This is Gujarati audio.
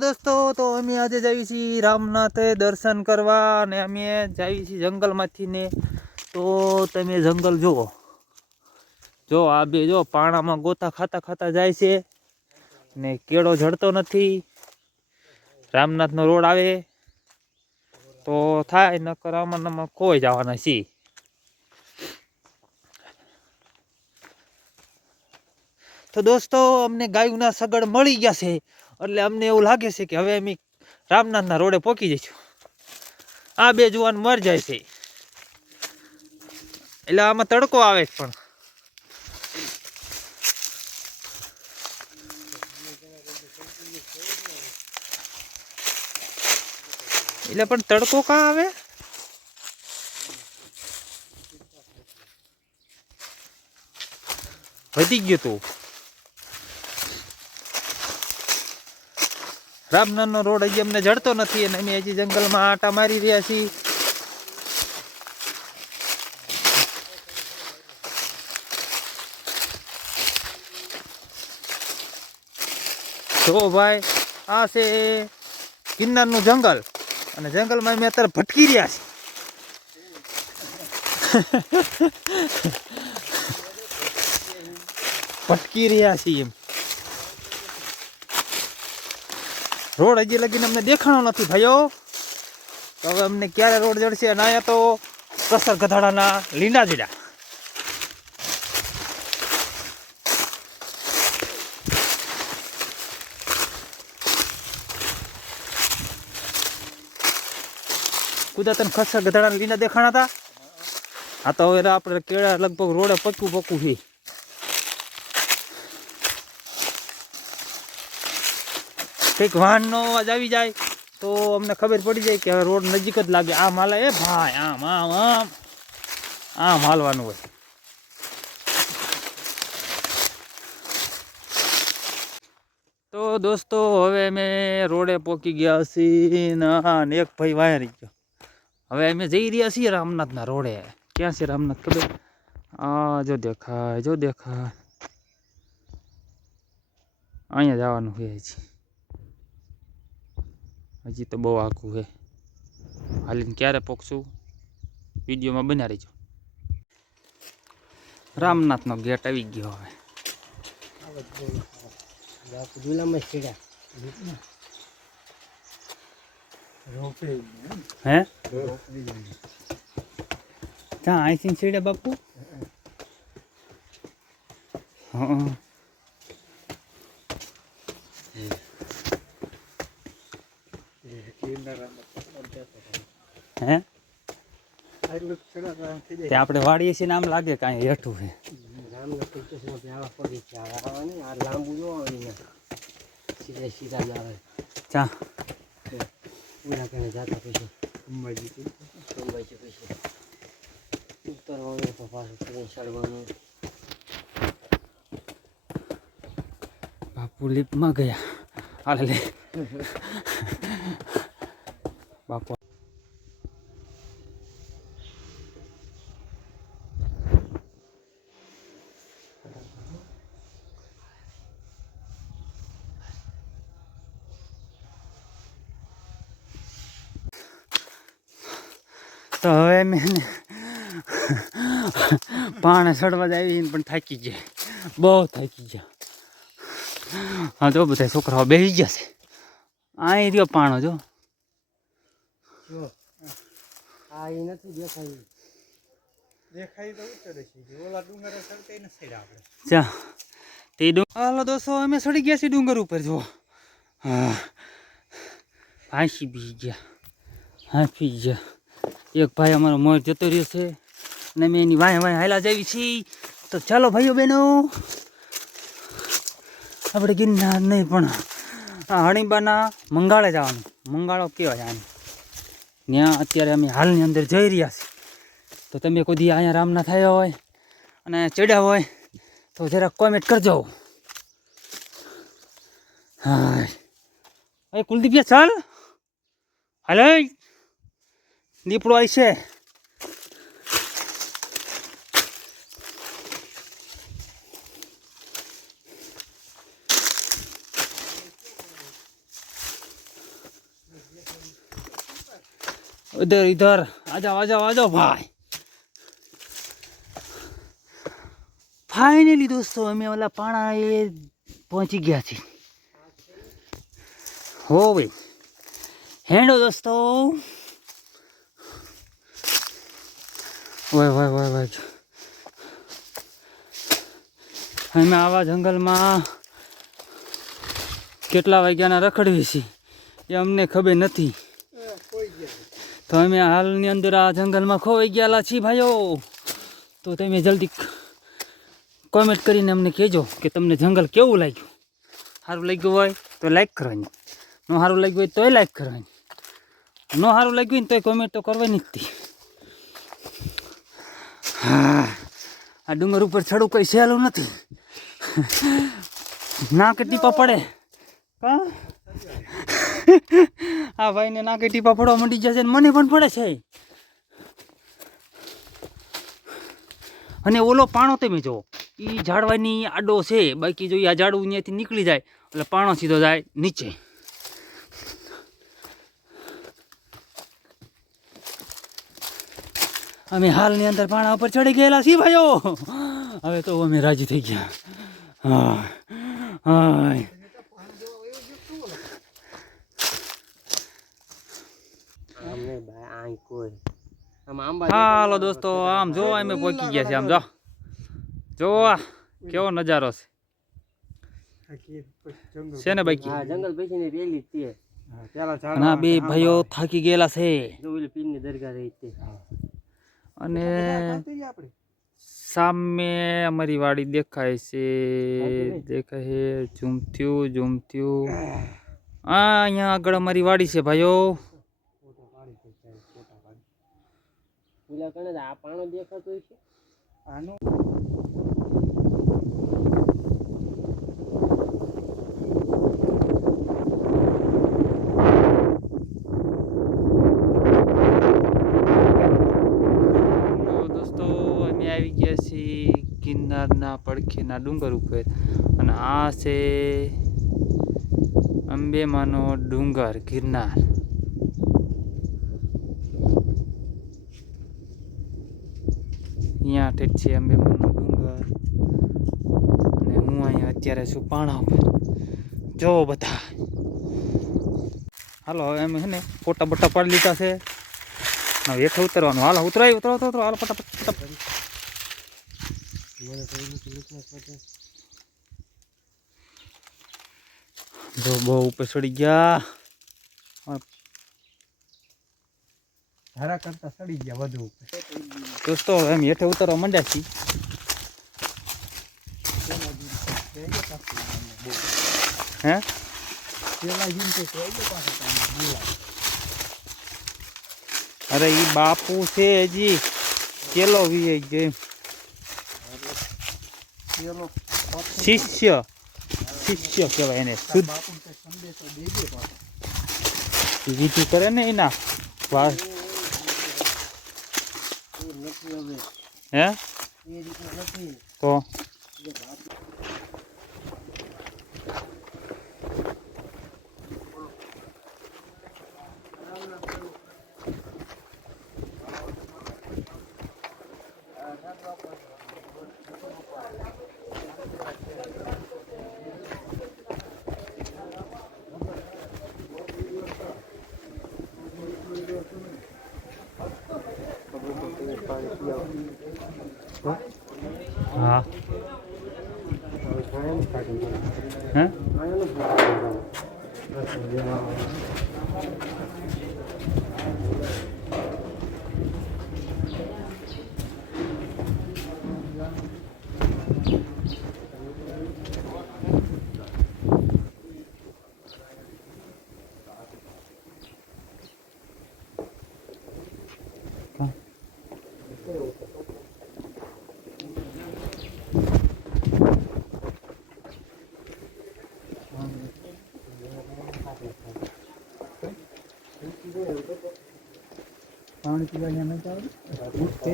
દોસ્તો, તો અમે આજે જઈએ છીએ રામનાથે દર્શન કરવા અને અમે જઈએ છીએ જંગલમાંથી ને. તો તમે જંગલ જુઓ. જો આ બે જો પાણામાં ગોતા ખાતા ખાતા જાય છે ને કેળો જડતો નથી. રામનાથનો રોડ આવે. તો થાય, નકર આમાં કોઈ જવાના છીએ તો દોસ્તો, અમને ગાયુંના સગડ મળી ગયા છે. એટલે અમને એવું લાગે છે કે હવે અમે રામનાથના રોડે પહોંચી જઈશું. આ બે જુવાન મર જાય છે. એટલે આમાં તડકો આવે છે પણ. એટલે પણ તડકો કાં આવે? વધી ગયું તું. રામનાથનો રોડ હજી અમને જડતો નથી અને અમે હજી જંગલમાં આટા મારી રહ્યા છીએ. જો ભાઈ, આ છે ગિરનારનું જંગલ. અને જંગલમાં અમે અત્યારે ભટકી રહ્યા છીએ. ભટકી રહ્યા છીએ એમ. રોડ હજી લગીને અમને દેખાણો નથી ભાઈઓ. તો હવે અમને ક્યારે રોડ જડશે? અને અહીંયા તો કસર ગધાડાના લીંડા જીડા. કુદા તને ખસર ગધાડાના લીંડા દેખાણા હતા. હા, તો હવે આપણે કેળા લગભગ રોડે પચવું પકવું છે. કંઈક વાહનનો અવાજ આવી જાય તો અમને ખબર પડી જાય કે હવે રોડ નજીક જ લાગે. આમ હાલે એ ભાઈ, આમ આમ આમ. આમ હાલવાનું હોય. તો દોસ્તો, હવે અમે રોડે પહોંચી ગયા છીએ ને એક ભાઈ વાયરી ગયો. હવે અમે જઈ રહ્યા છીએ રામનાથના રોડે. ક્યાં છે રામનાથ ખબર? આ જો દેખાય જો દેખાય. અહીંયા જવાનું હોય છે હજી તો બહુ આઘું છે. હાલીને ક્યારે પોકશું વિડીયોમાં બના રહીજો. રામનાથનો ગેટ આવી ગયો હવે. હે? ક્યાં? અહીંથી સીડે બાપુ? હા. હે? તે આપણે વાડીએ છીએ ને આમ લાગે કાંઈ હેઠું છે. રામના પિક્ચર્સમાં પ્યાવા પડી છે આ આવે ને આ લાંબુ જો અહીંયા સીધા સીધા ના આવે ચા પૂરા કરીને જાતા પછી અંબાજી અંબાજી પછી ઉતરવાનું તો પાછું ફરી ચડવાનું બાપુ લિફ્ટમાં ગયા હાલે લે બાપુ તો હવે મેં પાણે ચડવા જ આવી પણ થાકી ગયા. બહુ થાકી ગયા. હા જો બધા છોકરાઓ બેસી ગયા છે. અહીં રહ્યો પાણો જો. જો. આ એ નથી દેખાય. હાલો દોસ્તો અમે સડી ગયા છીએ ડુંગર ઉપર જો. હા. ફાંસી બી ગયા. હાંફી ગયા. એક ભાઈ અમારો મોર જતો રહ્યો છે. અને અમે એની વાય વાંય હાલા જવી છીએ. તો ચાલો ભાઈઓ બહેનો, આપણે ગિરનાર નહીં, પણ આ હણીબાના મંગાળે જવાનું. મંગાળો કહેવાય આને. ત્યાં અત્યારે અમે હાલની અંદર જઈ રહ્યા છીએ. તો તમે કોઈ અહીંયા રામના થયા હોય અને ચડ્યા હોય, તો જરાક કોમેન્ટ કરજો. હા એ કુલદીપિયા ચાલ? હાલો. દીપડો આવી છે. ઇધર इधर आ जाओ આજો, ભાઈ. ફાઈનલી દોસ્તો, અમે ઓલા પાણાએ પહોંચી ગયા છે હો ભાઈ. હેંડો દોસ્તો. વાય વાય વાય વાય અમે આવા જંગલમાં કેટલા વાગ્યાના રખડવી છીએ એ અમને ખબર નથી. તો અમે હાલની અંદર આ જંગલમાં ખોવાઈ ગયેલા છીએ ભાઈઓ. તો તમે જલ્દી કોમેન્ટ કરીને અમને કહેજો કે તમને જંગલ કેવું લાગ્યું. સારું લાગ્યું હોય તો લાઈક કરવાની. ન સારું લાગ્યું હોય તોય લાઈક કરવાની. ન સારું લાગ્યું ને તોય કોમેન્ટ તો કરવાની જ હા. આ ડુંગર ઉપર ચડવું કઈ સહેલું નથી. નાકે ટીપા પડે. કા? આ ભાઈને નાકે ટીપા પડવા માંડી જશે મને પણ પડે છે. અને ઓલો પાણો તમે જુઓ એ ઝાડવાની આડો છે. બાકી જો આ ઝાડવું ત્યાંથી નીકળી જાય, એટલે પાણો સીધો જાય નીચે. અમે હાલની અંદર પાણા ઉપર ચડી ગયેલા છીએ ભાઈઓ. હવે તો અમે રાજી થઈ ગયા. હા હા. આમને ભાઈ આઈ કોઈ. આમ આંબા હાલો દોસ્તો આમ જો અમે પહોંચી ગયા છે આમ જો. જો આ કેવો નજારો છે. આખી પછી જંગલ છે ને બાકી? હા જંગલ પછી ને પેલી જ તે હા, પેલા અને આ બે ઝાડવા ભાઈઓ થાકી ગયેલા છે. જો ઓલી પીરની દરગાહ રહી તે અને સામે અમારી વાડી દેખાય છે. દેખાય છે. ઝૂમ થયું ઝૂમ થયું. આ અહીંયા આગળ અમારી વાડી છે ભાઈઓ. આ પાણો દેખાતો છે? આનું તો દોસ્તો અમે આવી ગયા છીએ ગિરનારના પડખેના ડુંગર ઉપર. અને આ છે અંબેમાનો ડુંગર, ગિરનાર. અહીંયા ઠેઠ છે, અંબેમાનો ડુંગર. અને હું અહીંયા અત્યારે છું પાણા ઉપર. જો બધા. હાલો, હવે એમ છે ને ફોટા બોટા પાડી લીધા છે. હવે હેઠે ઉતરવાનું. હાલો, ઉતરાય ઉતરો ઉતરો ઉતરો હાલો, ફટાફટ ફટાફટ મને તો એનું તો લુક ના પડે જો બહુ ઉપર ચડી ગયા. ધારા કરતા સડી ગયા વધુ ઉપર. દોસ્તો હવે એમ હેઠે ઉતરવા માંડ્યા છીએ. હે. અરે ઈ બાપુ છે હજી. કેલો વી ગયો શિષ્ય. શિષ્ય કહેવાય એને. શુદ્ધ. વિધિ કરે ને એના. હવે હે? તો હા પાણી પીવા આવતું? ઉઠતે